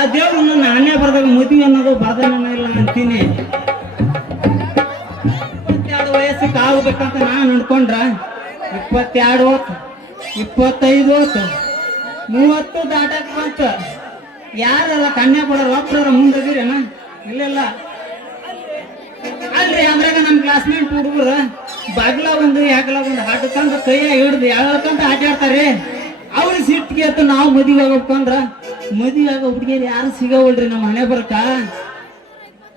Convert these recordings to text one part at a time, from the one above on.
ಆ ದೇವ್ರು ನನ್ನ ಅನ್ಯ ಬರ್ದಾಗ ಮದುವೆ ಅನ್ನೋದು ಬಾಧನ ಇಲ್ಲ ಅಂತೀನಿ. 22 ವಯಸ್ಸಿಗೆ ಆಗ್ಬೇಕಂತ ನಾನು ಅನ್ಕೊಂಡ್ರ 22 ಹೊತ್ತು 25 ಹೊತ್ತು 30 ದಾಟಕ್ ಬಂತ. ಯಾರಲ್ಲ ಕನ್ಯಾ ಕೊಡೋರು ಒಬ್ಬರ ಮುಂದಿರೇನ? ಇಲ್ಲ ಅಲ್ರಿ. ಅದ್ರಾಗ ನಮ್ಮ ಕ್ಲಾಸ್ಮೇಟ್ ಹುಡುಗರು ಬಾಗ್ಲ ಒಂದು ಯಾಗಲ ಒಂದು ಹಾಟಕ್ಕಂತ ಕೈಯ ಹಿಡ್ದು ಯಾಕಂತ ಆಟ ಆಡ್ತಾರೆ. ಅವ್ರಿಗೆ ಸಿಟ್ಟಿಗೆ ಅಂತ ನಾವು ಮದುವೆ ಆಗ್ಬೇಕಂದ್ರ ಮದುವೆ ಆಗೋ ಹುಡುಗಿಯರು ಯಾರು ಸಿಗವಲ್ರಿ ನಮ್ಮ ಮನೆ ಬರಕ.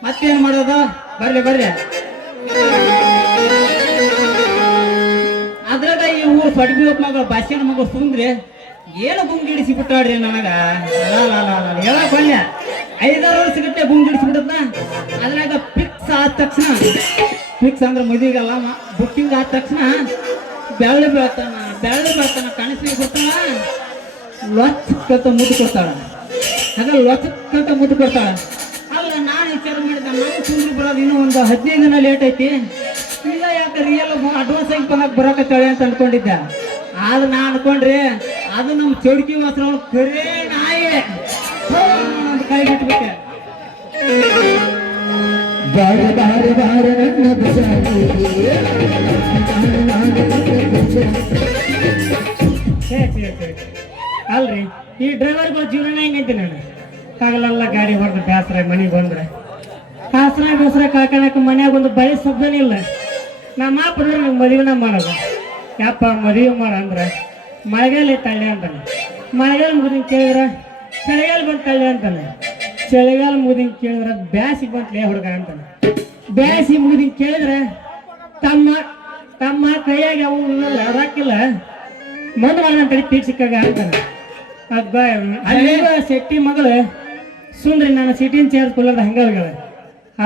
ಮತ್ತೇನ್ ಮಾಡೋದು? ಬರ್ಲಿ ಅದ್ರಾಗ ಈ ಊರು ಪಡ್ಬಿ ಒಬ್ಬ ಮಗಳು ಭಾಷಣ ಮಗಳು ಸುಂದ್ರಿ ಏನು ಗುಂಗಿಡಿಸಿ ಬಿಟ್ಟಾಡ್ರಿ ನನಗ. ಹೇಳಕ್ ಬನ್ಯ 5-6 ವರ್ಷ ಗಟ್ಟೆ ಗುಂಗಿಡಿಸಿ ಬಿಡದ್ನ. ಅದ್ರಾಗ ಫಿಕ್ಸ್ ಆದ ತಕ್ಷಣ, ಫಿಕ್ಸ್ ಅಂದ್ರೆ ಮದುವೆಗಲ್ಲ, ಬುಕ್ಕಿಂಗ್ ಆದ ತಕ್ಷಣ ಬೆಳ್ಳಿ ಬೆಳ್ತಾನ ಕನಸಿಗೆ ಬರ್ತಾನ. ಲೊಚ್ಚಕ್ಕಂತ ಮುದ್ದು ಕೊಡ್ತಾಳ. ಲೊಚ್ಚಕ್ಕಂತ ಮುದ್ದು ಕೊಡ್ತಾಳ. ಅಲ್ಲ ನಾನು ವಿಚಾರ ಮಾಡಿದ ನಾವು ಸುಂದ್ರಿ ಬರೋದು ಇನ್ನೂ ಒಂದು 15 ದಿನ ಲೇಟ್ ಐತಿ. ಇಲ್ಲ ಯಾಕೆ ರಿಯಲ್ ಅಡ್ವಾನ್ಸ್ ಆಗಿ ಬಂದಾಗ ಬರೋಕತ್ತಾಳೆ ಅಂತ ಅನ್ಕೊಂಡಿದ್ದೆ. ಆದ್ರೆ ನಾ ಅನ್ಕೊಂಡ್ರಿ ಅದು ನಮ್ಮ ಚೌಡಿಕಿ ಮಾತ್ರ ಕರೇ ನಾಯಿ ಕೈ ಬಿಟ್ಬಿಟ್ಟೆ. ಅಲ್ರಿ ಈ ಡ್ರೈವರ್ಗಳ ಜೀವನ ಹೆಂಗೈತಿ ನಾನು. ಆಗಲೆಲ್ಲ ಗಾಡಿ ಹೊಡೆದು ಬೇಸರ ಮನೆಗೆ ಬಂದ್ರೆ ಬೇಸರ ಕಾಕಣಕ್ಕೆ ಮನ್ಯಾಗ ಒಂದು ಬಳಿ ಶಬ್ದನೇ ಇಲ್ಲ. ನಮ್ಮ ಅಪ್ಪ ನಂಗೆ ಮದುವೆನ ಮಾಡೋದು. ಯಪ್ಪ ಮದುವೆ ಮಾಡ ಅಂದ್ರೆ ಮಳೆಗಾಲ ತಳ್ಳಿ ಅಂತಾನೆ. ಮಳೆಗಾಲ ಮುಗಿದಿನ ಕೇಳಿದ್ರೆ ಚಳಿಗಾಲ ಬಂದು ತಳ್ಳಿ ಅಂತಾನೆ. ಚಳಿಗಾಲ ಮುಗಿದಿನ ಕೇಳಿದ್ರೆ ಬ್ಯಾಸಿಗೆ ಬಂತಲೇ ಹುಡುಗ ಅಂತಾನೆ. ಬ್ಯಾಸಿ ಮುಗಿದಿನ ಕೇಳಿದ್ರೆ ತಮ್ಮ ಕೈಯಾಗ ಅವು ರೊಕ್ಕಿಲ್ಲ ಮುಂದೆ ಬರಂತೇಳಿ ತೀಟ್ ಸಿಕ್ಕಾಗ ಅಂತಾನೆ. ಅಲ್ಲಿರುವ ಶೆಟ್ಟಿ ಮಗಳು ಸುಂದ್ರಿ ನಾನು ಸಿಟಿನ ಸೇರಿಸ್ಕೊಳ್ಳೋದು ಹಂಗಲ್ಗಳ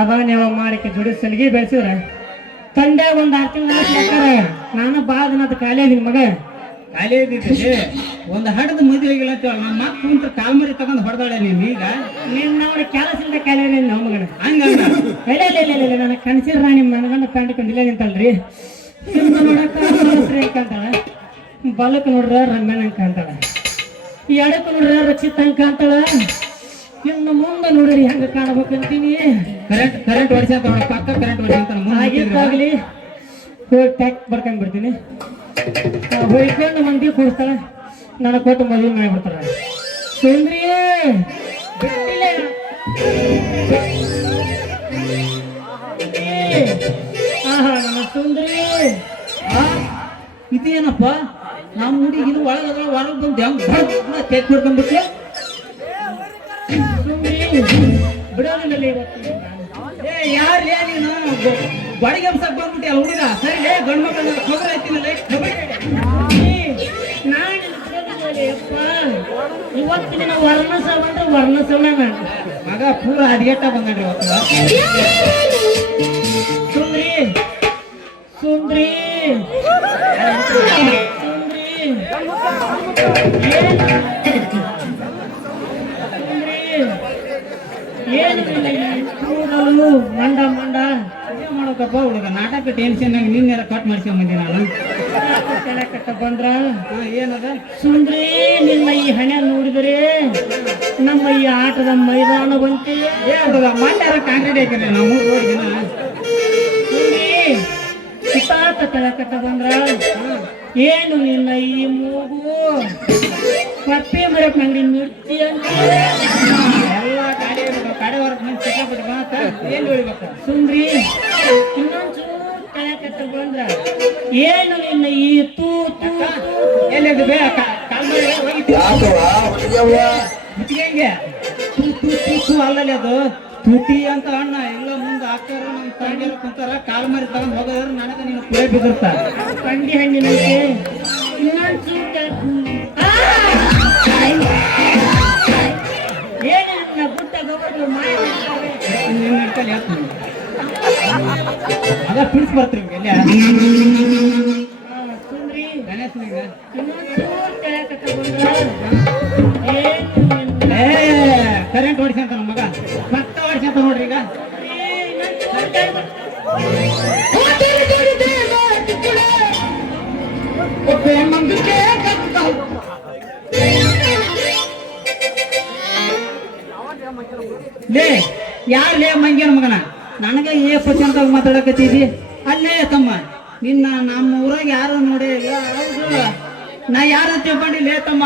ಅವಾಗ ನೀವು ಮಾಡಿಕೆ ದುಡಿ ಸಲಿಗೆ ಬೆಳೆಸಿದ್ರೆ ತಂಡ್ಯಾಗ ಒಂದು 6 ತಿಂಗಳ ನಾನು ಭಾಳ ದಿನ ಅದು ಖಾಲಿ ನಿನ್ ಮಗ ಖಾಲಿ ಇದ್ದಿದ್ದೆ. ಒಂದು ಹಡದ ಮದುವೆ ಆಗಿಲ್ಲ ಅಂತ ನಮ್ಮ ಮಕ್ಕ ಕುಂತ ಕಾಲ್ಮರಿ ತಗೊಂಡು ಹೊಡೆದಾಳೆ ನೀನು. ಈಗ ನೀನು ನಾವು ಕೆಲಸ ಇಲ್ಲದೆ ಖಾಲಿ ನಮ್ಮ ಮಗನ ಹಂಗ ಇಲ್ಲ ನನಗೆ ಕನ್ಸಿರ ನಿಮ್ಮ ಮನಗಂಡ ಕಂಡುಕೊಂಡಿಲ್ಲ ನಿಂತಲ್ರಿ. ನೋಡಕ್ರಿ ಅಂತಾಳ, ಬಲಕ್ ನೋಡ್ರ ರಮ್ಯಾನ ಅಂತಾಳ, ಎಡಕ್ಕೆ ನೋಡ್ರ ರಕ್ಷಿತ್ ಅಂಕ ಅಂತಾಳ. ಇನ್ನು ಮುಂದೆ ನೋಡ್ರಿ ಹೆಂಗ ಕಾಣಬೇಕಂತೀನಿ. ಕರೆಂಟ್ ಹೊಡಿಸಂತ ಪಕ್ಕ ಕರೆಂಟ್ ಹೊಡಿಸಂತ ಆಗಿದ್ದಾಗಲಿ ಹೋಗಿ ಟ್ಯಾಕ್ ಬರ್ಕೊಂಡ್ ಬಿಡ್ತೀನಿ. ಹೊಯ್ಕೊಂಡು ಮಂದಿ ಕೂಡಿಸ್ತಾಳ, ನನಗೆ ಕೊಟ್ಟು ಮದುವೆ ಮಾಡಿಬಿಡ್ತಾರ. ಸುಂದ್ರಿ ನನ್ನ ಸುಂದ್ರಿ ಇದೇನಪ್ಪ ನಮ್ಮ ಹುಡುಗಿನ ಒಳಗದ ಹೊರಗೆ ಬಂದು ಹೆಂಗ್ ತೆಗ್ ಹಿಡ್ಕೊಂಡ್ಬಿಟ್ಲೆ. ಸುಂದ್ರಿ ಬಿಡೋದಿಲ್ಲ ಇವತ್ತು. ಯಾರು ನೀನು ಬಾಡಿಗೆ ಹಬ್ಸಕ್ ಬಂದ್ಬಿಟ್ಟಿ ಅಲ್ಲ ಹುಡುಗ ಸರಿ ಗಂಡು ಮಕ್ಕಳ ಖಬರ್ ಐತಿನಲ್ಲ ಇವತ್ತಿನ ವರ್ಣಸ ಬಂದ್ರೆ ವರ್ಣಸವಣ ಮಗ ಪೂರ ಹದಿಗೆಟ್ಟ ಬಂದ್ರಿ ಇವತ್ತು ಸುಂದ್ರಿ ಸುಂದ್ರಿ ಏನು ಮಂಡ ಮಂಡ ಏನ್ ಮಾಡೋಕಪ್ಪ ಹುಡುಗ ನಾಟಕ ಟೆನ್ಷನ್ ಆಗಿ ನಿನ್ನೆಲ್ಲ ಕಟ್ ಮಾಡ್ಸ್ಕೊಂಬಂದಿ ನಾನು ಕಟ್ಟ ಬಂದ್ರ ಏನದ ಸುಂದ್ರಿ ನಿನ್ನ ಈ ಹಣೆ ನೋಡಿದರೆ ನಮ್ಮ ಈ ಆಟದ ಮೈದಾನ ಬಂತೆ ಏ ಹುಡುಗ ಮಾಡ್ಯಾರ ಕಾಂಕ್ರೀಟ್ ಹಾಕಿರಿ ನಾವು ರೋಡ್ಗಿನ ಕಿತಾತ ಕಟ್ಟ ಬಂದ್ರ ಏನು ನಿನ್ನ ಈ ಮೂಗು ಪಪ್ಪಿ ಮರಕ್ ನಂಗೆ ಮಿರ್ಚಿ ಅಂತ ಎಲ್ಲ ಕಡೆ ವರ್ಕ್ ಮಂದಿ ಸಿಕ್ಕಾಬಿಟ್ಟು ಮಾತ ಏನ್ ಹೊಡಿಬೇಕು ಸುಂದ್ರಿ ಇನ್ನೊಂಚೂರು ಕಟ್ಟ ಬಂದ್ರ ಏನು ನಿನ್ನ ಈ ತೂ ತೂ ಎಲ್ಲಿದು ಬೇ ಕಾಲ್ಮರಿ ಮುತ್ತಿಗೆ ಅಲ್ಲಲ್ಲಿ ಅದು ತುಟಿ ಅಂತ ಅಣ್ಣ ಎಲ್ಲ ಮುಂದೆ ಹಾಕ್ತಾರ ನಮ್ಮ ತಂಗಿಯರು ಕುಂತಾರ ಕಾಲ್ ಮರಿ ತಗೊಂಡ್ ಹೋಗೋದ್ರ ನನಗ ನೀನು ಕುಳೆ ಬಿದಿರ್ತ ಕಂಡಿ ಹಣ್ಣಿನೈತೆ ಇನ್ನೊಂಚೂರು ಏನು ನಿನ್ನ ಬುಟ್ಟ ಗೊಬ್ಬರ ಮಾಯ ಅದ ಪಿಡ್ಸ್ ಬರ್ತೀವಿ ಎಲ್ಲಿ ಸುಂದ್ರಿ ಗಣೇಶನಿಗೆ ಇನ್ನೊಂಚೂರು ಕಟ್ಟ ಬಂದ್ರ ಏನು ಕರೆಂಟ್ ಹೊಡಿಸಂತ ನಮ್ಮ ಮಗ ಮತ್ತೆ ಹೊಡಿಸಂತ ನೋಡ್ರಿ ಈಗ ಲೇ ಯಾರು ಲೇ ಮಂಗೇನ ಮಗನ ನನಗ ಏ ಪರ್ಸೆಂಟ್ ಮಾತಾಡಕತ್ತಿದಿ ಅಲ್ಲೇ ತಮ್ಮ ನಿನ್ನ ನಮ್ಮ ಊರಾಗ ಯಾರು ನೋಡಿ ಇಲ್ಲ ಹೌದು ನಾ ಯಾರ ತಿಳ್ಕೊಂಡಿಲ್ಲ ತಮ್ಮ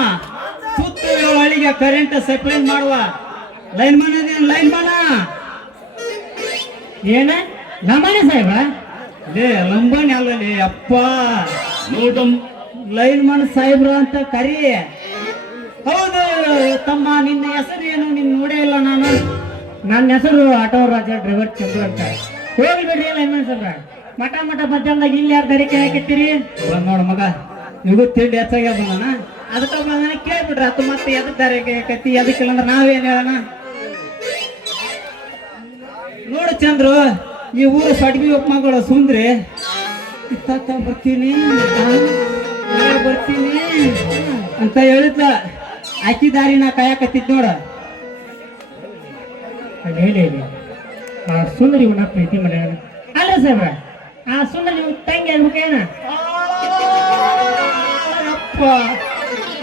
ಸುತ್ತ ಹಳ್ಳಿಗೆ ಕರೆಂಟ್ ಸಪ್ಲೈ ಮಾಡುವ ಲೈನ್ ಮನ ಏನ ಲಂಬಾಣಿ ಸಾಹೇಬ್ರ ಲೇ ಲಂಬಾಣಿ ಅಲ್ಲಲ್ಲಿ ಅಪ್ಪ ಲೈನ್ ಮನ್ ಸಾಹೇಬ್ರ ಅಂತ ಕರಿ ಹೌದು ತಮ್ಮ ನಿನ್ನ ಹೆಸರು ಏನು ನಿನ್ ನೋಡೇ ಇಲ್ಲ ನಾನು ನನ್ನ ಹೆಸರು ಆಟೋ ರಾಜ ಡ್ರೈವರ್ ಚಂದ್ರ ಅಂತ ಹೋಗಿ ಬಿಡ್ರಿ ಲೈನ್ಮನ್ ಸಾಹೇಬ್ರ ಮಠ ಮಧ್ಯಾಹ್ನದಾಗ ಇಲ್ಲಿ ಯಾರು ದಾರಿ ಹಾಕಿರ್ತೀರಿ ನೋಡ ಮಗ ಇವು ತಿಂಡಿ ಹೆಚ್ಚಾಗ್ಯದ ನಾನು ಅದಕ್ಕೆ ನನಗೆ ಕೇಳ್ಬಿಟ್ರೆ ಅದು ಮತ್ತೆ ಎದಕ್ ದಾರಿ ಕತ್ತಿ ಎದಕ್ಕಿಲ್ಲ ಅಂದ್ರೆ ನಾವೇನ್ ಹೇಳೋಣ ನೋಡು ಚಂದ್ರು ಈ ಊರು ಸಡ್ಗಿ ಮಗಳು ಸುಂದ್ರಿ ಇತ್ತ ಬರ್ತೀನಿ ಬರ್ತೀನಿ ಅಂತ ಹೇಳಿದ್ಲ ಅಕ್ಕಿ ದಾರಿ ನಾ ಕಾಯಕತ್ತಿದ್ ನೋಡ ಹೇಳಿ ಆ ಸುಂದರಿ ಇವನ ಪ್ರೀತಿ ಮಾಡ್ಯಾನ ಅಲ್ಲ ಸಾಹೇಬ್ರ ಆ ಸುಂದರಿ ನೀವು ತಂಗಿ ಅನ್ಬೇಕೇನ ಅಪ್ಪ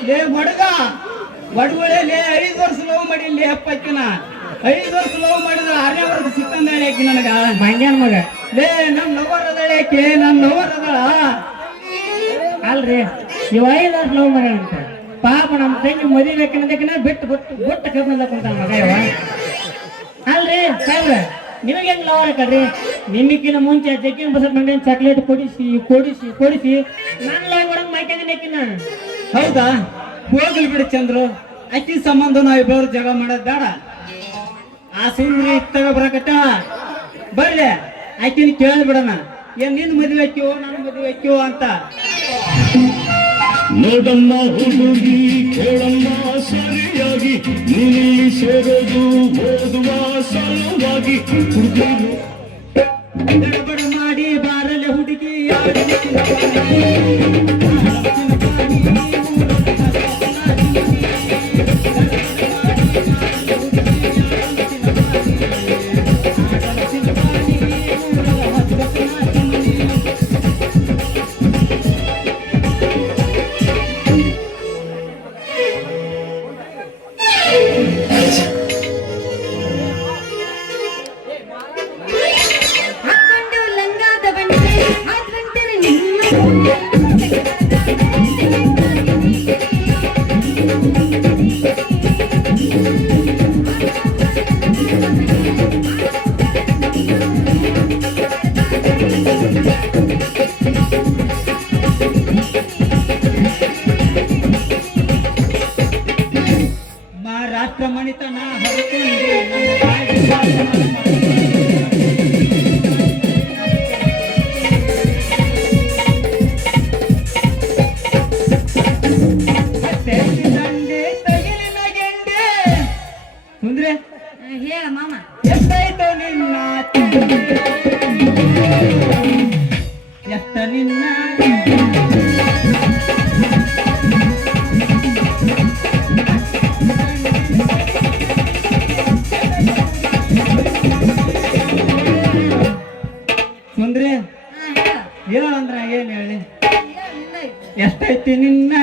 ಲೇ ಮಡಗ ಬಡವಳೆ ಲೇ 5 ವರ್ಷ ಲವ್ ಮಾಡಿಲ್ಲ ಅಪ್ಪಕ್ಕಿನ 5 ವರ್ಷ ಲವ್ ಮಾಡಿದ್ರೆ 6ನೇ ವರ್ಷ ಸಿಕ್ಕಂದಾಳೆ ಆಕಿ ನನಗ ಮಂಗ್ಯಾನ ಮಗ ಲೇ ನಮ್ ಲವರ್ ಅದಳ ಆಕೆ ನಮ್ ಲವರ್ ಅದಳ ಅಲ್ರಿ ನೀವು 5 ವರ್ಷ ಲವ್ ಮಾಡ್ಯಾನಂತ ಪಾಪ ನಮ್ಮ ತಂಗಿ ಮದುವೆ ಬೇಕನ್ನೋದಕ್ಕಿನ ಬಿಟ್ಟು ಕರ್ಕೊಂಡಂತ ಮಗ ಇವ ಅಲ್ರಿ ಸಾಹೇಬ್ರ ನಿಮಗೆ ಹೆಂಗ್ ಲವ್ ಹಾಕಲ್ರಿ ನಿಮಗಿನ ಮುಂಚೆ ಜಗ್ಗಿನ ಬಸತ್ ಮಂಡಿನ ಚಾಕ್ಲೇಟ್ ಕೊಡಿಸಿ ನಾನು ಲವ್ ಮಾಡಂಗ್ ಮೈಕಂದಿನ ಹೌದಾ ಹೋಗ್ಲಿ ಬಿಡು ಚಂದ್ರು ಅಕ್ಕಿ ಸಂಬಂಧ ನಾವ್ ಇಬ್ಬರು ಜಗಳ ಮಾಡೋದ್ ಬೇಡ ಆ ಸುಂದ್ರಿ ಇತ್ತಾಗ ಬರಕಟ್ಟ ಬರ್ಲಿ ಆಕಿನ ಕೇಳ್ಬಿಡಣ ಏನ್ ನಿನ್ ಮದುವೆ ಹಾಕ್ಯೋ ನನ್ನ ಮದುವೆ ಹಾಕ್ಯೋ ಅಂತ ನೋಡಮ್ಮ ಹುಡುಗಿ ಕೇಳಮ್ಮ ಸರಿಯಾಗಿ ನೀನಿಲ್ಲಿ ಸೇರೋದು ಓದುವ ಸಲುವಾಗಿ ಹುಡುಗರು ಗಡಬಡ ಮಾಡಿ ಬಾರಲೆ ಹುಡುಗಿ ಹಾಕೊಂಡು ಲಂಗಾದ ಬಂಡೆ ಹಾಕೊಂಡ್ರೆ ನಿಮ್ಮ ನಿನ್ನ ಸುಂದ್ರಿ ಹೇಳಂದ್ರ ಏನ್ ಹೇಳಿ ಎಷ್ಟೈತಿ ನಿನ್ನ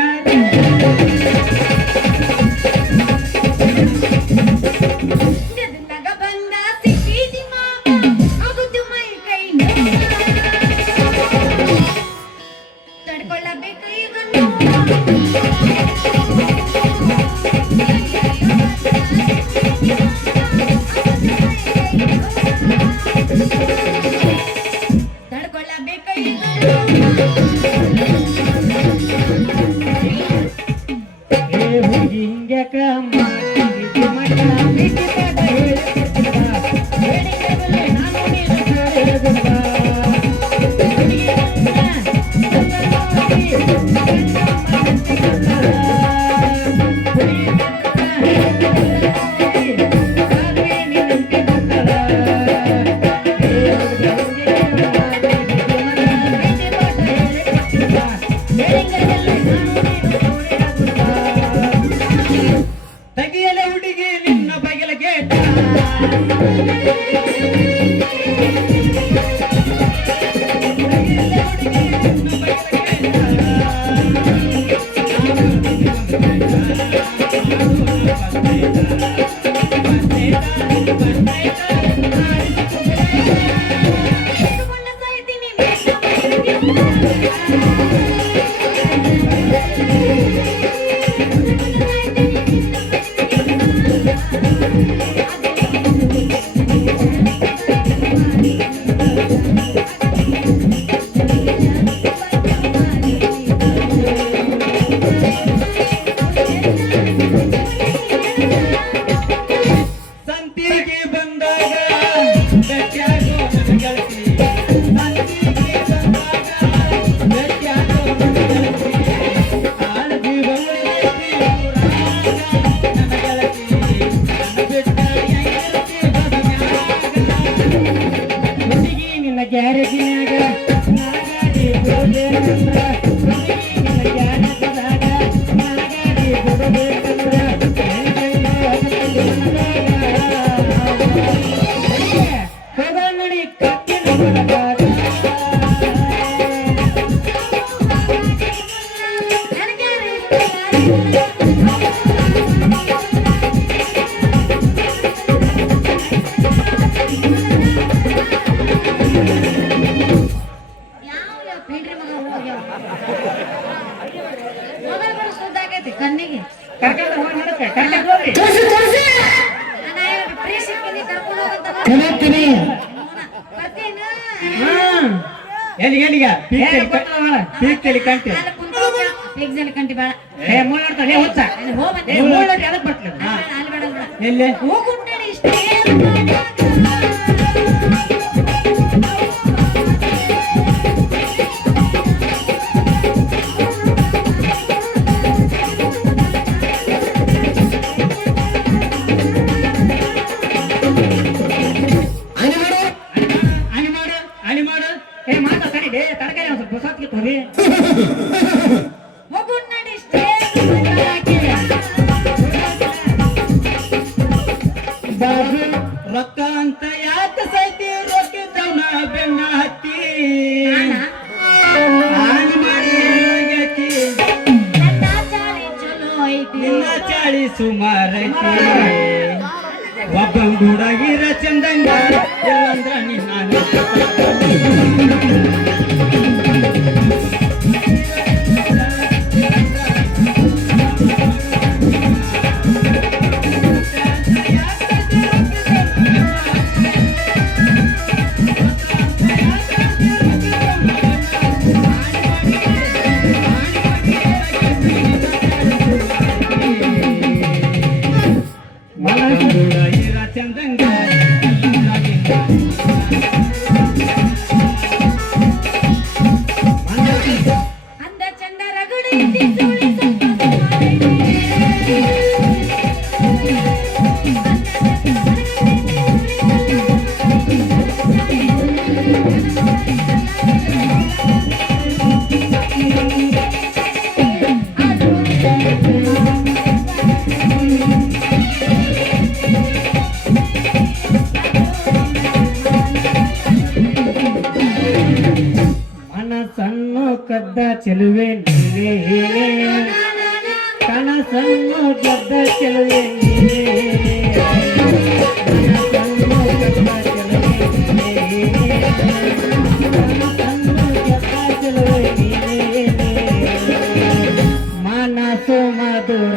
ತಡ್ಕೊಳ್ಳಬೇಕು ಈಗ ತಡ್ಕೊಳ್ಳಬೇಕು ಈಗ ಹುಡುಗಿ ಹಿಂಗ್ಯಾಕ ಮಾಡ್ತಿದ್ದಿ ಮಗ ಬಿಟ್ಟಿ ಬೇಡ ಹೇಳಿಕೊಡ್ತಿದ್ದ ಬೇಡಿಕೆ ಬೆಲೆ ನಾನು ನೀನು ಕೇಳಿದ್ದ ಹುಡುಗಿ ತಗಿಯಲೆ ಹುಡುಗಿ ನಿನ್ನ ಬಗೆಲ ಗೇಟ ತಡ್ಕೊಂಡ ಸಾಯ್ತೀನಿ ಸಂತಿಗೆ ಬಂದಾಗ ಗಟ್ಟಿಯಾಗೋ ನನ್ನ ಗೆಳತಿ ಸಂತಿಗೆ ಬಂದಾಗ ಗಟ್ಟಿಯಾಗೋ ನನ್ನ ಗೆಳತಿ ಆಳ್ಗಿ ಬಂದೈತಿ ಊರಾಗ ನನ್ನ ಗೆಳತಿ ನನ್ನ ಬಿಟ್ಟ ಹೆಂಗಿರ್ತಿ ಬದುಕ್ಯಾಗ ಹುಡುಗಿ ನಿನ್ನ ಗ್ಯಾರೇಜಿನ್ಯಾಗ ನಾಗಾಡಿ ಬಿಡಬೇಕಂದ್ರ ಹುಡುಗಿ ನಿನ್ನ ಗ್ಯಾರೇಜದಾಗ ನಾಗಾಡಿ ಬಿಡಬೇಕಂದ್ರ ಹೋಗ ನೋಡಿ ಕತ್ತಿನ ಹೊರಗಾಗ ಯಾವ ಪೇಂಟ್ರಿ ಮಗ ಹೋಗ್ಯಾವ ಮೊಬೈಲ್ ಬರೋ ಸುದ್ದ ಆಗೈತಿ ಕಣ್ಣಿಗೆ ಕರ್ಕೊಂಡು ಹೋಗಿ ನಡಕ್ಕೆ ಕರ್ಕೊಂಡು ಹೋಗ್ರಿ ಫ್ರೀ ಸಿಕ್ಕಿಂದ ಕರ್ಕೊಂಡು ಹೋಗಂತ ಕಲಿತೀನಿ ಬರ್ತೀನಿ ಎಲ್ಲಿಗ ಪೀಕ್ ತಲಿ ಕಂಟಿ ನಾನು ಕುಂತ್ಕೊಂಡೆ ಎಕ್ಸಾಮ್ ಕಂಟಿ ಬೇಡ ಏ ಮೂಳ್ ನೋಡ್ತಾನೆ ಏ ಹುಚ್ಚ ಅಲ್ಲಿ ಹೋಗ್ಬಂದೆ ಏ ಮೂಳ್ ನೋಡಿ ಅದಕ್ಕೆ ಬರ್ತದೆ ಅಲ್ಲಿ ಬೇಡ ಬೇಡ ಎಲ್ಲೇ ಹೋಗುಂಟಾಡಿ ಇಷ್ಟೇ ಅಣಿ ಮಾಡು ಏ ಮಾತಾ ಸರಿ ತರಕಾರಿ ಒಂದು ಸ್ವಲ್ಪ ಹೊಸತ್ಗೆ ತೋರಿ ಹೋಗುಂಟಾಡಿ ಇಷ್ಟೇ ಬಾಬು ರೊಕ್ಕ ಅಂತ ಯಾಕೆ ಸೈತಿ ರೊಕ್ಕಿದ್ದವನ ಬೆನ್ನ ಹತ್ತಿ ಹಾನಿ ಮಾಡಿ ಆಗೈತಿ ನನ್ನ ಚಾಳಿ ಚಲೋ ಐತಿ ನಿನ್ನ ಚಾಳಿ ಸುಮಾರೈತಿ ಒಬ್ಬಂಗೂಡಾಗಿರ ಚಂದಂಗ ಎಲ್ಲಂದ್ರ ನಿನ್ನ ಒಬ್ಬಂಗೂಡಾಗಿರ ಚಂದಂಗ ಅಂದ ಚಂದ ರಗಡ ಐತಿ ಸುಳಿ ಸ್ವಲ್ಪ ಸುಮಾರೈತಿ. ಕನಸನ್ನು ಕದ್ದ ಚೆಲುವೆ ನೀನೇ ಕನಸನ್ನು ಕದ್ದ ಚೆಲುವೆ ನೀನೇ ಕನಸನ್ನು ಕದ್ದ ಚೆಲುವೆ ನೀನೇ ಕನಸನ್ನು ಕದ್ದ ಚೆಲುವೆ ನೀನೇ ಮನಸ್ಸು ಮಧುರ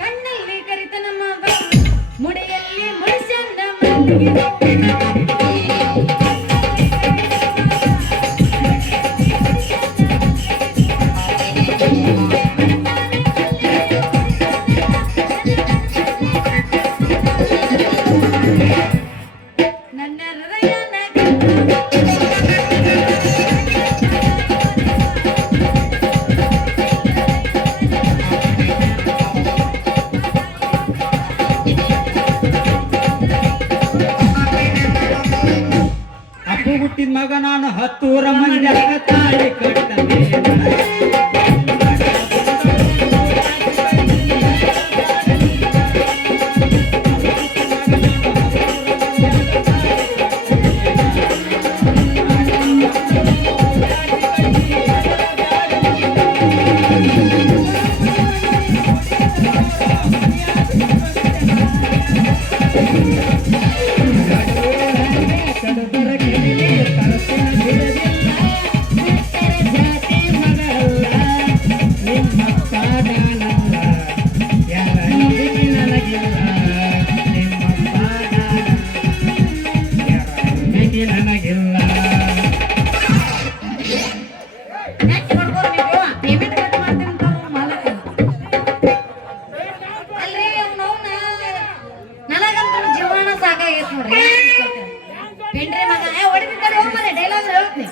ಕಣ್ಣಲ್ಲಿ ಕರಿತ ನಮ್ಮ ಮುಡಿಯಲ್ಲಿ ಮುಡಿಸಂದ ಮಲ್ಲಿಗೆ ನನ್ನ ಹೃದಯನ ಅಪ್ಪು ಹುಟ್ಟಿದ ಮಗ ನಾನು 10 ಊರ ಮಂದಿ ತಾಳಿ ಕಟ್ಟನೆ ನೆಟ್ ಮಾಡ್ಕೋರಿ ನೀವು ಪೇಮೆಂಟ್ ಕಟ್ ಮಾಡ್ತೀನಿ ಅಂತ ಅವ್ನು ಮಾಲಕ ಅಲ್ರಿ ಅವ್ನವ್ನ ನನಗಂತೂ ಜೀವನ ಸಾಕಾಗೈತೆ ನೋಡ್ರಿ ಪೆಂಡ್ರೆ ಮಗ ಹೊಡಿತಿದ್ದಾರೆ ಹೋಗ್ಬಾರೆ ಡೈಲಾಗ್ ಹೇಳ್ತೀನಿ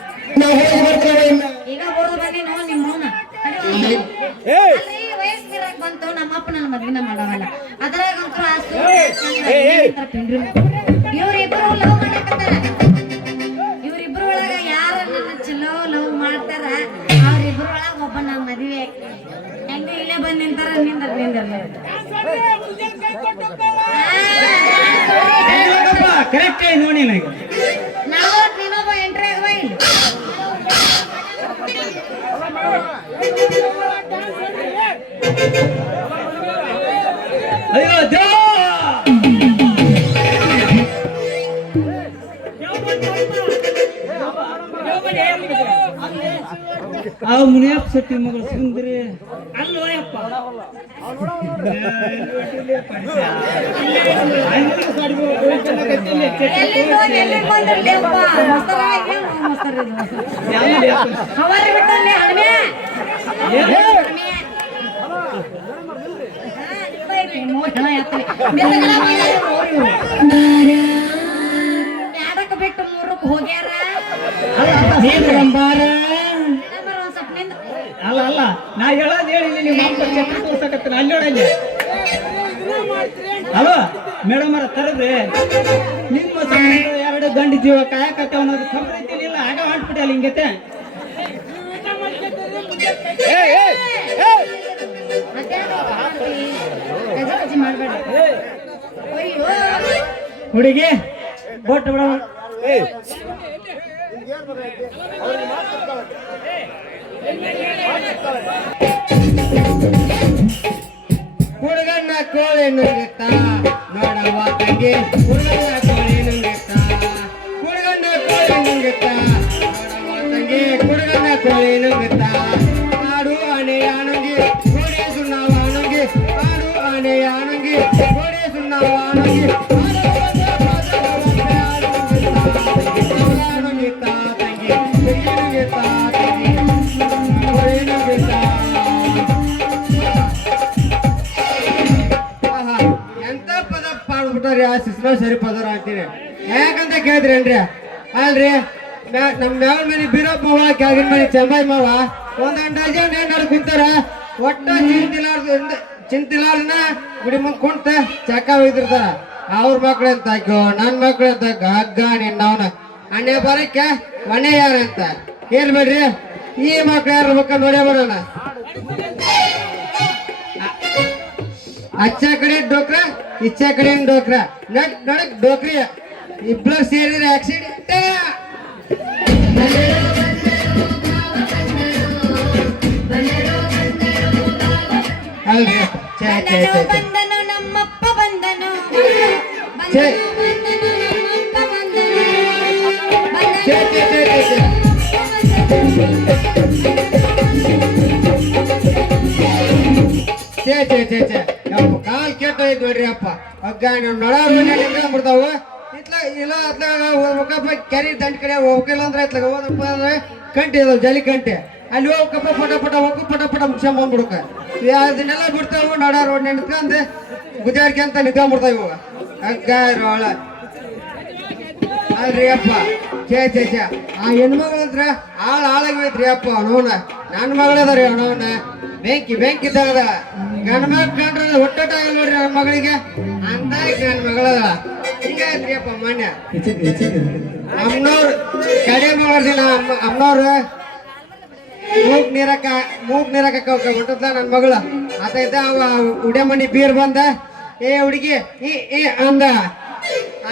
ಈಗ ಬರೋದು ಬನ್ನಿ ನೋ ನಿಮ್ಮ ಮೌನ ಅಲ್ರಿ ವಯಸ್ಸು ಇರಕ್ ಬಂತು ನಮ್ಮ ಅಪ್ಪ ನನ್ನ ಮದ್ವಿನ ಮಾಡವಲ್ಲ ಅದ್ರಾಗಂತೂ ಆ ಪೆಂಡ್ರಿ ಇವ್ರಿಬ್ರು ಲವ್ ಮಾಡಕತ್ತಾರ ಇವ್ರಿಬ್ರು ಒಳಗ ಯಾರ ನನ್ನ ಚಲೋ ಲವ್ ಮಾಡ್ತಾರ ಅವ್ರಿಬ್ರು ಒಳಗ ಒಬ್ಬ ನಮ್ಮ ಮದ್ವೆ ಹೆಂಗ ಇಲ್ಲೇ ಬಂದ್ ನಿಂತಾರ ಕರೆಕ್ಟ್ ಆಗಿ ನೋಡಿ ನನಗೆ ನಾವು ನೀನೊಬ್ಬ ಎಂಟ್ರಿ ಆಗವ ಇಲ್ಲಿ ಅಯ್ಯೋ ದೇವ ಆ ಮುನಿಯಪ್ಪ ಶೆಟ್ಟಿ ಮಗಳು ಸುಂದರಿ ಅಲ್ಲೋ ಯಪ್ಪ ಎಲ್ಲಿ ಬಂದಿರ್ಲಿ ಅಪ್ಪ ಮಸ್ತರಾಗಿ ಮಸ್ತರಿದ್ರು ಹವಾರಿ ಬಿಟ್ಟಲ್ಲಿ ಹಣ್ಮೆ ಯಾಡಕ್ ಬಿಟ್ಟು 3ಕ್ಕೆ ಹೋಗ್ಯಾರ ಸ್ವಲ್ಪ ನಿಂದ ಅಲ್ಲ ಅಲ್ಲ ನಾ ಹೇಳೋದು ಹೇಳಿಲ್ಲ ನಿಮ್ಮ ಅಪ್ಪ ಚಕ್ರ ತೋರ್ಸಕತ್ತ ಅಲ್ಲಿ ನೋಡಲ್ಲಿ ಅಲೋ ಮೇಡಮ್ ಅವರ ತರಬ್ರಿ ನಿಮ್ಮ ಸಂಬಂಧ 2 ಗಂಡು ಜೀವ ಕಾಯಕತ್ತೆ ಅನ್ನೋದು ಖಬರ್ ಐತಿಲ್ಲ ಆಗ ಹೊಂಟ್ಬಿಟ್ಟೆ ಅಲ್ಲಿ ಹಿಂಗತೆ ಮಾಡ್ಬೇಡ ಅಯ್ಯೋ ಹುಡುಗಿ ಬೋಟ್ ಬಿಡ ಹುಡುಗನ್ನ ಕೋಳಿ ನುಂಗಿತ್ತ ನೋಡವ್ವ ತಂಗಿ ಹುಡುಗನ್ನ ಕೋಳಿ ನುಂಗಿತ್ತ ಹುಡುಗನ್ನ ಕೋಳಿ ನುಂಗಿತ್ತ ನೋಡವ್ವ ತಂಗಿ ಹುಡುಗನ್ನ ಕೋಳಿ ನುಂಗಿತ್ತ ಆಡು ಆನೆಯ ನುಂಗಿ ಕೋಡಿ ಸುಣ್ಣವ ನುಂಗಿ ಆಡು ಆನೆಯ ನುಂಗಿ ಕೋಡಿ ಸುಣ್ಣವ ನುಂಗಿ ನುಂಗಿತ್ತ ತಂಗಿ ನುಂಗಿತ್ತ ತಂಗಿ ಕೋಳಿ ನುಂಗಿತ್ತ ಎಂತ ಪದ ಪಾಡ್ಬಿಟ್ಟಾರಿ ಆ ಸಿಸ್ರ ಸರಿ ಪದರ ಅಂತೀನಿ ಯಾಕಂತ ಕೇಳಿದ್ರೇನ್ರಿ ಅಲ್ರಿ ನಮ್ಮ ಮ್ಯಾಲ ಮನೆ ಬೀರಪ್ಪ ಮಾವ ಕೆಳಗಿನ ಮನೆ ಚಂಬಾಯಿ ಮಾವ ಒಂದೊಂದು ಡಜನ್ ಹೆಣ್ಣು ಕುಂತಾರ ಒಟ್ಟ ಚಿಂತಿಲಾರ್ದನ ಗುಡಿ ಮುಂದೆ ಕುಂತ ಚಕ್ಕ ಒಯ್ದಿರ್ತಾರ ಅವ್ರ ಮಕ್ಳು ಅಂತ ಹಾಕೋ ನನ್ನ ಮಕ್ಳು ಅಂತ ಹಗ್ಗ ನಿನ್ನವನ ಅಣ್ಣೆ ಬರಕ್ಕೆ ಮನೆ ಯಾರಂತ ಏನ್ ಬೇಡ್ರಿ ಈ ಮಕ್ಳು ಯಾರು ಬೇಕ ನೋಡೇ ಬರೋಣ ಅಚ್ಚ ಕಡೆ ಡೋಕ್ರ ಇಚ್ಚ ಕಡೆ ಡೋಕ್ರ ನಡಕ್ ಡೋಕ್ರಿ ಇಬ್ರು ಸೇರಿದ್ರೆ ಆಕ್ಸಿಡೆಂಟ್ ಅಲ್ರಿ ಛೇ ಛೇ ಛೇ ಛೇ. ಬಂದನು ನಮ್ಮಪ್ಪ ಬಂದನು ಛೇ. ಬಂದನು ನಮ್ಮಪ್ಪ ಬಂದನು ಛೇ ಛೇ ಛೇ ಛೇ ಛೇ. ಛೇ ಛೇ ಛೇ ಛೇ ಯಪ್ಪ ಕಾಲ್ ಕೆಟ್ಟೋಯ್ತು ನೋಡ್ರಿ ಅಪ್ಪ ಹಗ್ಗ ನಮ್ಮ ನಡ ಬಿಡ್ತಾವ ಇತ್ಲ ಇಲ್ಲ ಅತ್ಲಾಗ ಹೋಗ್ಬೇಕಪ್ಪ ಕೆರೆ ದಂಡ ಕಡೆ ಹೋಗಿಲ್ಲ ಅಂದ್ರೆ ಇತ್ಲಾಗ ಹೋದಪ್ಪ ಅಂದ್ರೆ ಕಂಟಿ ಅದಾವ ಜಲಿ ಕಂಟಿ ಅಲ್ಲಿ ಹೋಗಪ್ಪ ಪಟ ಪಟ ಹೋಗಿ ಪಟ ಪಟ ಮುಗಿಸ್ಕೊಂಡ್ ಬಂದ್ಬಿಡಕ ಅದನ್ನೆಲ್ಲ ಬಿಡ್ತಾವು ನಡ ರೋಡ್ ನಿಂತ್ಕೊಂಡು ಗುಜಾರ್ಕೆ ಅಂತ ನಿಂತ್ಕೊಂಡ್ಬಿಡ್ತಾವ ಇವು ಹಗ್ಗ ರೋಳ ಅಲ್ರಿ ಅಪ್ಪ ಛೇ ಛೇ ಛೇ ಆ ಹೆಣ್ಮಗಳು ಅಂದ್ರೆ ಹಾಳಾಗೋಯ್ತ್ರಿ ಅಪ್ಪ ಅವನವನ ನನ್ನ ಮಗಳದಾರಿ ಅವನವನ ಬೆಂಕಿ ಇದ್ದಾಗ ಗಂಡ ಮಗ ಕಂಡ್ರೆ ಒಟ್ಟೊಟ್ಟಾಗಲ್ಲ ನೋಡ್ರಿ ನನ್ನ ಮಗಳಿಗೆ ಅಂದಾಗ ನನ್ನ ಮಗಳದ ಹಿಂಗಾಯ್ತ್ರಿ ಅಪ್ಪ ಮಾನ್ಯ ಅಮ್ಮನವ್ರು ಕಡೆ ಮಾಡ್ರಿ ಅಮ್ಮನವ್ರು ಮೂಗ್ ನೀರಕ್ಕ ಹೊಂಟದ ನನ್ನ ಮಗಳು ಆತ ಅವ ಉಡೆ ಮನಿ ಬೀರ್ ಬಂದ ಏ ಹುಡುಗಿ ಈ ಅಂದ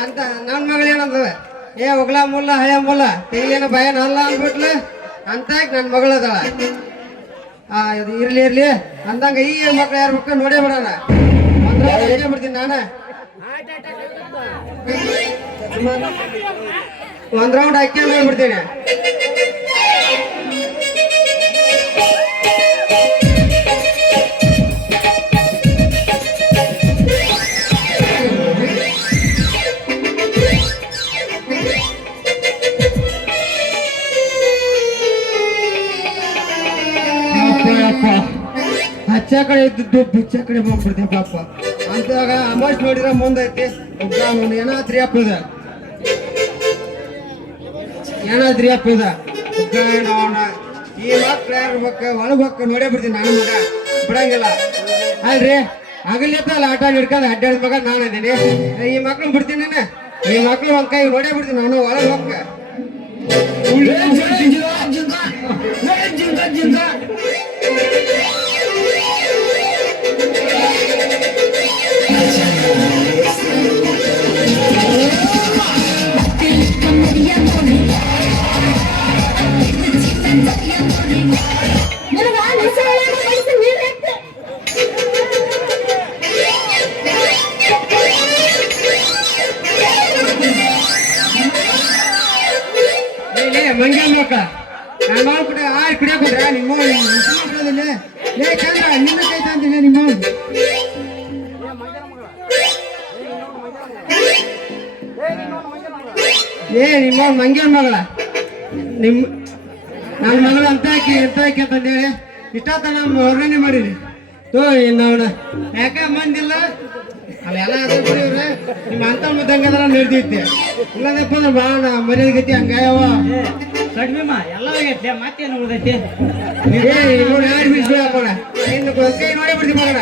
ಅಂತ ನನ್ನ ಮಗಳು ಏನಂದ ಏ ಒಗ್ಲ ಮುಲ್ಲ ಹಳೆ ಮುಲ್ಲ ತೆಗಿಲೇನ ಭಯನ ಅಲ್ಲ ಅಂದ್ಬಿಟ್ಲು ಅಂತ ನನ್ನ ಮಗಳದಳ ಇದು ಇರ್ಲಿ ಅಂದಂಗ ಈ ಮಕ್ಳು ಯಾರ ಮಕ್ಕಳು ನೋಡೇ ಬಿಡೋಣ ಬಿಡ್ತೀನಿ ನಾನು ಒಂದ್ ರೌಂಡ್ ಹಾಕಿ ನೋಡ್ಬಿಡ್ತೀನಿ ಹಚ್ಚ ಕಡೆ ಇದ್ದು ಬಿಚ್ಚ ಕಡೆ ಬಂದ್ಬಿಡ್ತೀನಿ ಪಾಪ ಅಂತಾಗ ಅಮಾಶ್ ನೋಡಿದ್ರ ಮುಂದೈತಿ ಏನಾದ್ರಿ ಅಪ್ಪದ ನೋಡ ಈ ಮಕ್ಳು ಯಾರು ಒಳಗ್ ನೋಡೇ ಬಿಡ್ತೀನಿ ನಾನು ಮಗ ಬಿಡಂಗಿಲ್ಲ ಅಲ್ರಿ ಆಗಲಿತ್ತಲ್ಲ ಆಟ ಹಿಡ್ಕೊಂಡು ಅಡ್ಡಾಡಿದ ಮಗ ನಾನು ಇದೀನಿ ಈ ಮಕ್ಳು ಬಿಡ್ತೀನಿ ಈ ಮಕ್ಳು ಒಂದ್ ಕೈ ನೋಡೇ ಬಿಡ್ತೀನಿ ನಾನು ಒಳಗ್ ಹೋಗ್ಕ ಮಂಗ್ಯ ಮಕ್ಕ ನಾನು ಮಾಡ್ಬಿಟ್ಟೆ ಆರು ಕುಡಿಯೋಕ್ಕೋದ್ರ ನಿಮ್ಮ ಲೇ ಚಂದ್ರ ನಿನ್ನ ಕೈತ ಅಂತೀನಿ ನಿಮ್ಮ ನಿಮ್ಮ ಮಂಗ್ಯ ಮಗಳ ನನ್ನ ಮಗಳು ಅಂತ ಹಾಕಿ ಅಂತಂದೇಳಿ ಇಷ್ಟೊತ್ತ ನಮ್ಮ ವರ್ಣನೆ ಮಾಡಿರಿ ನಾವು ಯಾಕ ಮಂದಿಲ್ಲ ಅವೆಲ್ಲ ಇವ್ರೆ ನಿಮ್ಮ ಅಂತ ಮುದ್ದಂಗದ್ರ ನಡೆದೈತಿ ಇಲ್ಲದಪ್ಪ ಅಂದ್ರೆ ಭಾಳ ಮರ್ಯಾದೆ ಗತಿ ಹಂಗಾಯವ ಕಡಿಮೆಮ್ಮ ಎಲ್ಲ ಆಗೈತೆ ಮತ್ತೇನು ಉಳ್ದೈತಿ ನೋಡಿ ಯಾರು ಬೀಳ್ಬೇಕಣ ಇನ್ನು ಕೈ ನೋಡೇ ಬಿಡ್ತೀವಿ ಮಗನ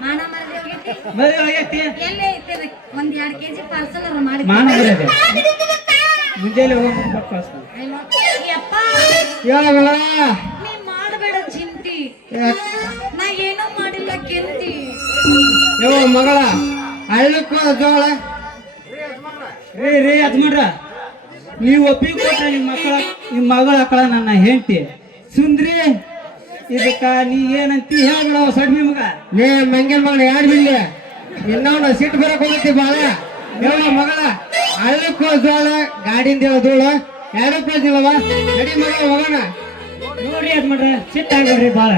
ಮಾನ ಮರದಿ ಹೋಗೈತಿ ಮದುವೆ ಆಗೈತಿ ಎಲ್ಲೇ ಐತೆ ಒಂದ್ 2 ಕೆಜಿ ಪಾರ್ಸಲ್ ಮಾಡಿ ಮಾನ ಬರೋದೆ ಮುಂಜಾನೆ ಹೋಗ್ಬೇಕು ಯಪ್ಪ ಹೇಳಲ್ಲ ನೀ ಮಾಡಬೇಡ ಚಿಂತಿ ನಾ ಏನೂ ಮಾಡಿಲ್ಲ ಕೆಂತಿ ಯೋ ಮಗಳ ಹಳ್ಳಕ್ಕೂ ಜೋಳ ರೀ ಯಜಮಾನ್ರ ನೀವು ಒಪ್ಪಿಗೆ ಕೊಟ್ರೆ ನಿಮ್ಮ ಮಗಳ ಅಕ್ಕಳ ನನ್ನ ಹೆಂಡತಿ ಸುಂದ್ರಿ ಇದಕ್ಕ ನೀ ಏನಂತಿ ಹೇಳ್ಬಿಡ ಸಡ್ಮಿ ಮಗ ಲೇ ಮಂಗನ್ ಮಗನ ಯಾರು ಬಿಡ್ಲಿ ಇನ್ನವನ ಸಿಟ್ಟು ಬರಕ್ ಹೋಗತ್ತಿ ಬಾಳ ಯಾವ ಮಗಳ ಹಳ್ಳಕ್ಕೂ ಜೋಳ ಗಾಡಿಯಿಂದ ಧೂಳ ಯಾರು ಪ್ರತಿಲ್ಲವ ನಡಿ ಮಗಳ ಮಗನ ನೋಡ್ರಿ ಯಜಮಾನ್ರ ಸಿಟ್ಟಾಗ್ಬೇಡ್ರಿ ಭಾಳ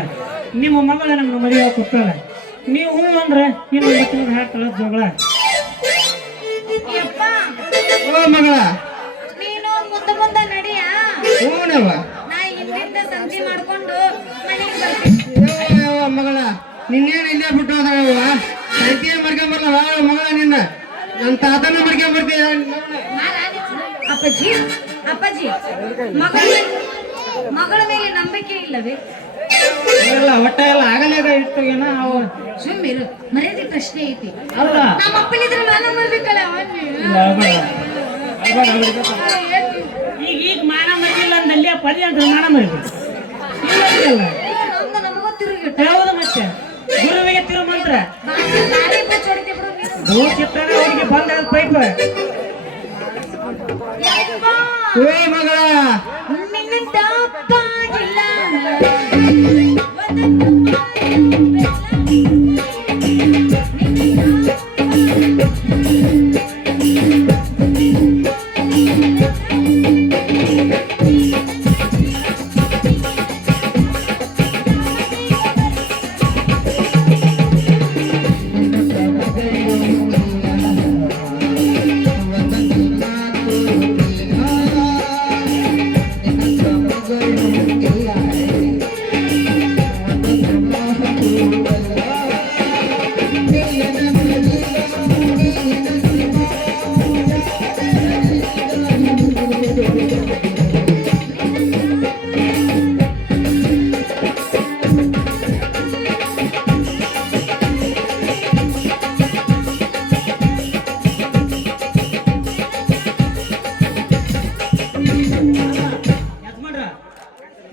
ನಿಮ್ಮ ಮಗಳ ನಮ್ಮ ಮದುವೆ ಕೊಟ್ಟಾಳ ನೀವು ಹ್ಞೂ ಅಂದ್ರೆ ಇನ್ನು ಮಕ್ಕಳಿಗೆ ಹಾಕ್ತಾಳ ಜಗಳ ಯಪ್ಪ ಓ ಮಗಳ ನೀನು ಮುಂದೆ ನಡಿಯಾ ಹೂನವ ನಾ ಹಿಂದಿಂದ ಸಂಧಿ ಮಾಡ್ಕೊಂಡು ಮನೆಗೆ ಬರ್ತೀನಿ ಮಗಳ ನಿನ್ನೇನು ಇಲ್ಲೇ ಬಿಟ್ಟು ಹೋದವ ಸಂಖ್ಯೆ ಮರ್ಕೊಂಬರ್ಲ ಮಗಳ ನಿನ್ನ ನನ್ನ ತಾತನ ಮರ್ಕೊಂಬರ್ತೀಯ ಅಪ್ಪಾಜಿ ಅಪ್ಪಾಜಿ ಮಗಳ ಮೇಲೆ ನಂಬಿಕೆ ಇಲ್ಲವೇ ಇಲ್ಲ ಒಟ್ಟ ಎಲ್ಲ ಆಗಲೇದ ಇರ್ತೇನ ಅವ ಸುಮ್ಮಿರು ಮರ್ಯಾದೆ ಪ್ರಶ್ನೆ ಐತಿ ಅಲ್ಲ ನಮ್ಮ ಅಪ್ಪನಿದ್ರೆ ನಾನು ಮಾಡ್ಬೇಕಲ್ಲ ಈಗ ಮಾನ ಮರಿಲ್ಲ ಅಂದಲ್ಲಿ ಪದಿ ಅಂತ ಮಾನ ಮರಿಬೇಕು ಇಲ್ಲ ನಮ್ದು ನಮಗೂ ತಿರುಗಿ ಹೌದು ಮತ್ತೆ ಮಾತ್ರ ಬಾರಿ ಬಚ್ಚ ಹೊಡಿತಿ ಬಿಡು ನೀನು. ದೂರ ಚಿತ್ರನ ಹುಡುಗಿ ಬಂದ ಪೈಪ್ ಯಪ್ಪ, ಓಯ್ ಮಗಳ ನಿನ್ನಿಂದ ಅಪ್ಪಾಗಿಲ್ಲ. ಯಜಮಾನ್ರ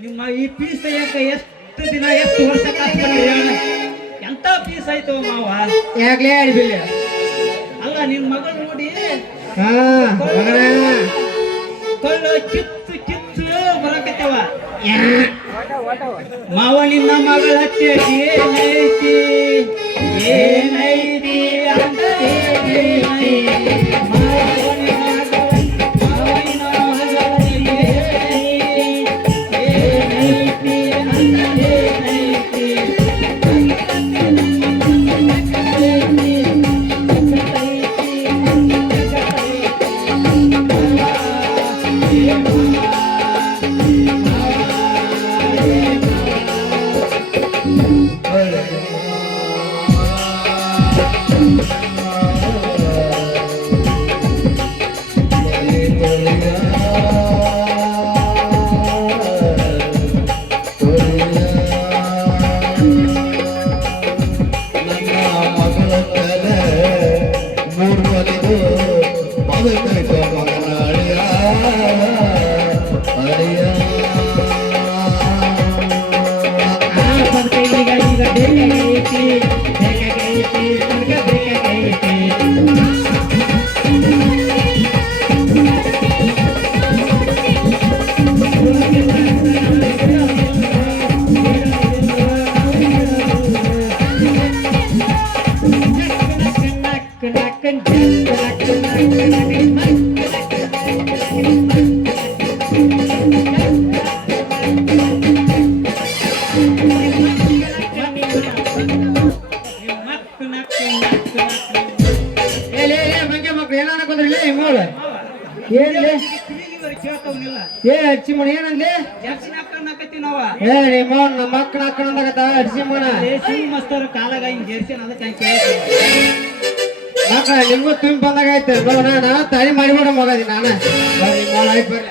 ನಿಮ್ಮ ಈ ಪೀಸ್ ತೆಗಿಯಕ್ಕೆ ಎಷ್ಟು ದಿನ ಎಷ್ಟು ವರ್ಷ ಎಂತ ಪೀಸ್ ಆಯ್ತು ಮಾವ. ಯಾಕ್ಲೇ ಅಡಿಬಿಲ್ಲ ಅಲ್ಲ ನಿನ್ ಮಗಳು ನೋಡಿ ಹಾ ಮಗಳ ಕಳ್ಳು ಕಿತ್ತು ಕಿತ್ತು ಬರಕತ್ತವ. ಮಾವ ನಿನ್ನ ಮಗಳ ಏನೈತಿ ಏನೈತಿ ಅಂತ ಏನೈತಿ ಮಾವ ನಿನ್ನ ಮಗಳ ಏನೈತಿ ಅಂತ ಏನೈತಿ ಮಂಗೆ ಮಕ್ಳು ಏನ ಅನ್ಕೊಂಡ್ರಿ ಮಗಳು ಏನಿಲ್ಲ ಕೇಳ್ತವನಿಲ್ಲ ಏ ಅಡ್ಸಿಮಣ ಏನಂದ್ಲಿ ಜರ್ಸಿ ಹಾಕತ್ತೀವಿ ನಾವ. ಏ ನಿಮ್ಮ ನಮ್ಮ ಮಕ್ಕಳ ಹಾಕೊಂಡಾಗತ್ತ ಅಡ್ಸಿಮಣ ಸಿಂಗ್ ಮಸ್ತವ್ರ ಕಾಲಾಗ ಹಿಂಗ್ ಜರ್ಸಿ ಅದಕ್ಕೆ ಹಂಗೆ ಕೇಳ್ತೀವಿ. ಮಕ್ಕಳ ನಿಮ್ಗೂ ತುಂಬಿ ಬಂದಾಗ ಆಯ್ತು ನೋಡ ತಾಯಿ ಮಾಡಿಬಿಡ ಮಗದಿ ನಾನ ಬರ್ರಿ ಮೋಳ ಆಯ್ತು ಬರ್ರಿ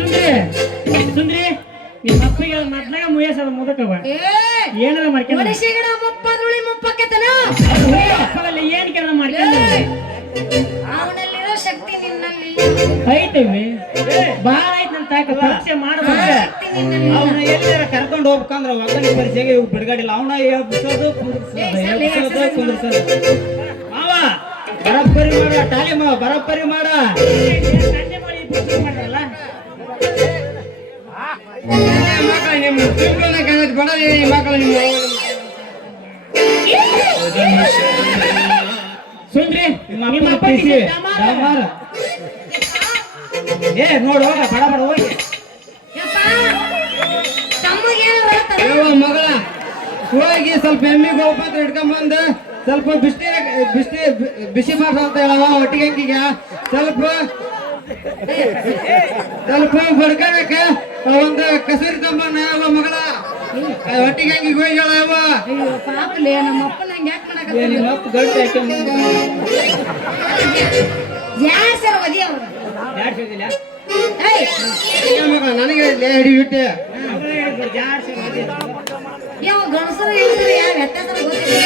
ಸುಂದ್ರಿ ಸುಂದ್ರಿ ನಿಮ್ಮ ಅಪ್ಪಗೆ ಮೊದ್ಲಾಗ ಮುಯಸದ ಮುದಕವ ಏನಾರ ಮಾಡ್ಕೊಂಡು ಒಡಿಸಿಗಡ ಮುಪ್ಪದ್ರುಳಿ ಮುಪ್ಪಕ್ಕೆತನ ಅಪ್ಪಗಲ್ಲಿ ಏನ್ ಕೆಲಸ ಮಾಡ್ಕೊಂಡು ಅವನಲ್ಲಿರೋ ಶಕ್ತಿ ನಿನ್ನಲ್ಲಿ ಐತವಿ ಬಾಳ ಐತ್ ನನ್ ತಾಕ ಪರೀಕ್ಷೆ ಮಾಡಬೇಕು ಶಕ್ತಿ ನಿನ್ನಲ್ಲಿ ಅವನ ಎಲ್ಲಾರ ಕರ್ಕೊಂಡು ಹೋಗ್ಬೇಕಂದ್ರ ಒಗ್ಗರಣೆ ಪರಿಚಯ ಬಿಡುಗಡಿಲ್ಲ ಅವನ ಎಬ್ಸೋದು ಕುಂದ್ರಸೋದು. ಮಾವ ಬರಬ್ಬರಿ ಮಾಡ ಟಾಲಿ ಮಾವ ಬರಬ್ಬರಿ ಮಾಡ. ಸಂಜೆ ಮಾಡಿ ಪೂಜೆ ಮಾಡ್ರಲ್ಲ ಮಕ್ಕಳ ನಿಮ್ಮ ತುಂಬಿ ಬಡ ಮಕ್ಕಳು ನಿಮ್ಮ ಸುಂದ್ರಿ ನಿಮ್ಮ ಅಪ್ಪ ಏ ನೋಡು ಹೋಗ ಬಡ ಬಡ ಹೋಗಿ. ಯಪ್ಪ ತಮ್ಮಗೇನು ಬರುತ್ತಲ್ಲ ಯವ್ವ ಮಗಳ ಹೋಗಿ ಸ್ವಲ್ಪ ಎಮ್ಮಿಗೆ ಹೋಗ್ಬಂತ ಇಟ್ಕೊಂಬಂದು ಸ್ವಲ್ಪ ಬಿಸಿ ಮಾಡ್ಸ ಅಂತ ಹೇಳವ ಒಟ್ಟಿಗೆ ಹಂಗಿಗೆ ಸ್ವಲ್ಪ ಬಡ್ಕಬೇಕ ಒಂದು ಕಸೂರಿ ತಂಬಣ್ಣ ಯವ್ವ ಮಗಳ ಒಟ್ಟಿಗೆ ಹಂಗಿಗೆ ಹೋಗಿ ಹೇಳವ ಅಯ್ಯೋ ಪಾಪಲೇ ನಮ್ಮ ಅಪ್ಪನ ಹಂಗೆ ಯಾಕೆ ಮಾಡಕತ್ತಾನ ನಿಮ್ಮ ಅಪ್ಪ ಗಟ್ಟಿ ಯಾರ ಸರ್ ಒದಿ ಅವ್ರು ಜಾಡ್ಸಿದಿಲ್ಲ ಏಯ್ ಮಗಳ ನನಗೆ ಹಿಡಿ ಬಿಟ್ಟೆ ಯಾವ ಗಣಸರು ಹೆಂಗಸರು ಯಾವ ವ್ಯತ್ಯಾಸ ಗೊತ್ತಿಲ್ಲ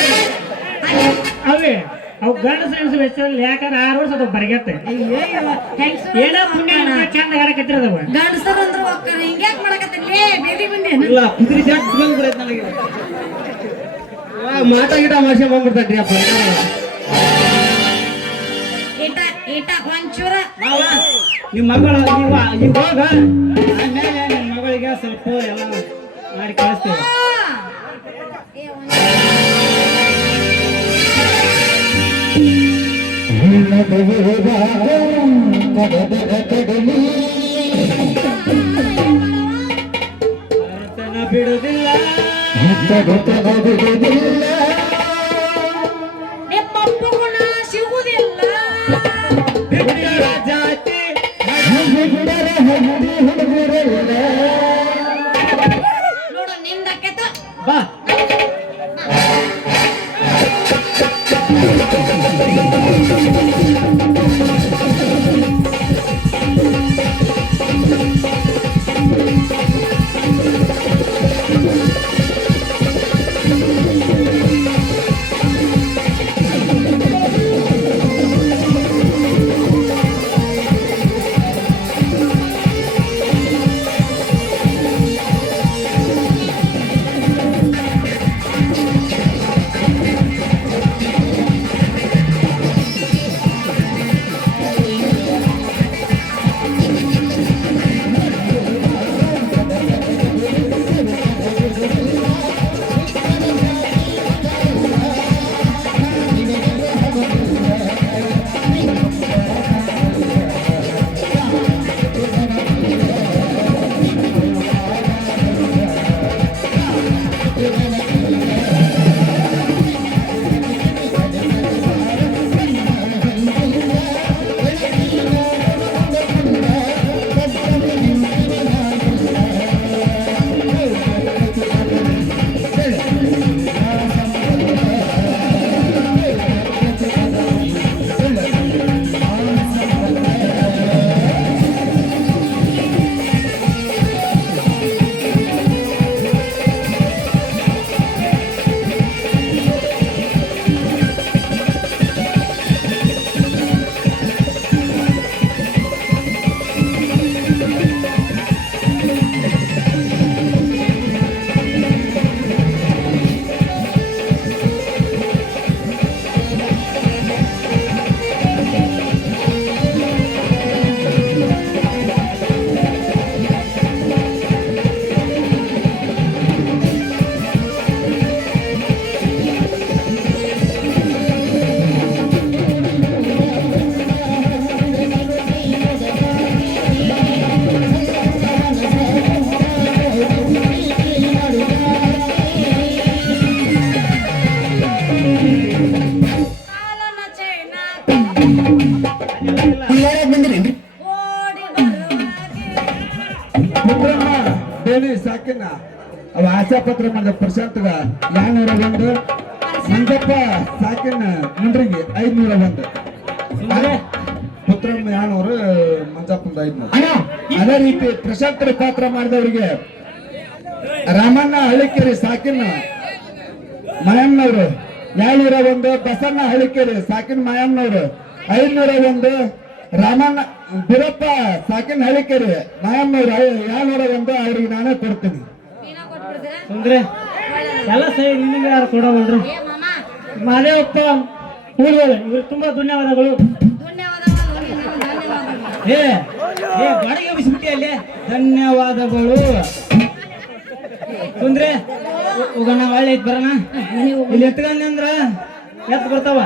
ಅವೇ ಅವು ಗಂಡ ಸೆಣಸು ಹೆಸರಲ್ಲಿ ಯಾಕಂದ್ರೆ 6 ವರ್ಷ ಅದು ಬರಗತ್ತೆ ಅಯ್ಯೋ ಹೆಂಗಸರು ಏನೋ ಪುಣ್ಯ ಚಂದ ಆಡಕತ್ತಿರೋದವ ಗಂಡಸರು ಅಂದ್ರು ಒಕ್ಕರ ಹಿಂಗ್ಯಾಕ್ ಮಾಡಕತ್ತಿರ್ಲಿ ಏ ಬೇದಿ ಬಂದೇನು ಇಲ್ಲ ಕುದುರೆ ಜಾಟ್ ಬಂದ್ಬಿಡೈತೆ ನನಗೆ. ಮಾಟ ಗಿಟ ಮಾಷೆ ಬಂದ್ಬಿಡ್ತೈತ್ರಿ ಅಪ್ಪ ಈಟ ಈಟ ಒಂಚೂರ ಮಾವ ನಿಮ್ಮ ಮಗಳ ನೀವು ಹೋಗ ಆಮೇಲೆ ನಿಮ್ಮ ಮಗಳಿಗೆ ಸ್ವಲ್ಪ ಎಲ್ಲ ಮಾಡಿ ಕಳಿಸ್ತೇವೆ. ಏ ಭಾರತನ ಬಿಡುವುದಿಲ್ಲ ನಿಮ್ಮಪ್ಪ ಗುಣ ಸಿಗುವುದಿಲ್ಲ ಬಿಟ್ಟರ ಜಾತಿ ನೋಡು ನಿಂದಕ್ಕೆತ ಬಾ ಕಾಲನ ಚೈನ ಓಡಿ ಬರುವಾಗೆ ಬೇಲಿ ಸಾಕಿನ ಅವ ಆಶಾ ಪತ್ರ ಮಾಡಿದ ಪ್ರಶಾಂತ್ಗ 201 ಮಂಜಪ್ಪ ಸಾಕಿನ ಮುಂಡ್ರಿಗೆ 501 ಪುತ್ರಮ್ಮ 200 ಮಂಜಪ್ಪಂದ 500. ಅದೇ ರೀತಿ ಪ್ರಶಾಂತರ ಪಾತ್ರ ಮಾಡಿದವರಿಗೆ ರಾಮಣ್ಣ ಹಳ್ಳಿಕೆರೆ ಸಾಕಿನ ಮಾಯಣ್ಣವರು 201, ಬಸಣ್ಣ ಹಳ್ಳಿಕೆರೆ ಸಾಕಿನ ಮಾಯಣ್ಣವರು 501, ರಾಮಣ್ಣ ಬಿರಪ್ಪ ಸಾಕಿನ ಹಳ್ಳಿಕೆರೆ ಮಾಯಣ್ಣವರು 201 ಅವ್ರಿಗೆ ನಾನೇ ಕೊಡ್ತೀನಿ. ನೀನ ಕೊಟ್ಬಿಡ್ತೀರ ಸುಂದ್ರೆ ಎಲ್ಲ ಸರಿ ನಿಮಗೆ ಯಾರು ಕೊಡೋಲ್ರಿ. ಏ ಮಾಮ ಮಾದೇವಪ್ಪ ಊರುಗಳು ಇವ್ರಿಗೆ ತುಂಬಾ ಧನ್ಯವಾದಗಳು. ಧನ್ಯವಾದಗಳು ಧನ್ಯವಾದಗಳು ಏ ಏ ಗಾಡಿಗೆ ಬಿಸ್ಬಿಟ್ಟಿ ಅಲ್ಲಿ ಧನ್ಯವಾದಗಳು. ಸುಂದ್ರೆ ಹೋಗೋಣ ಒಳ್ಳೆ ಐತ್ ಬರೋಣ ಇಲ್ಲಿ ಎತ್ಕೊಂಡ್ ಅಂದ್ರ ಎತ್ ಬರ್ತಾವ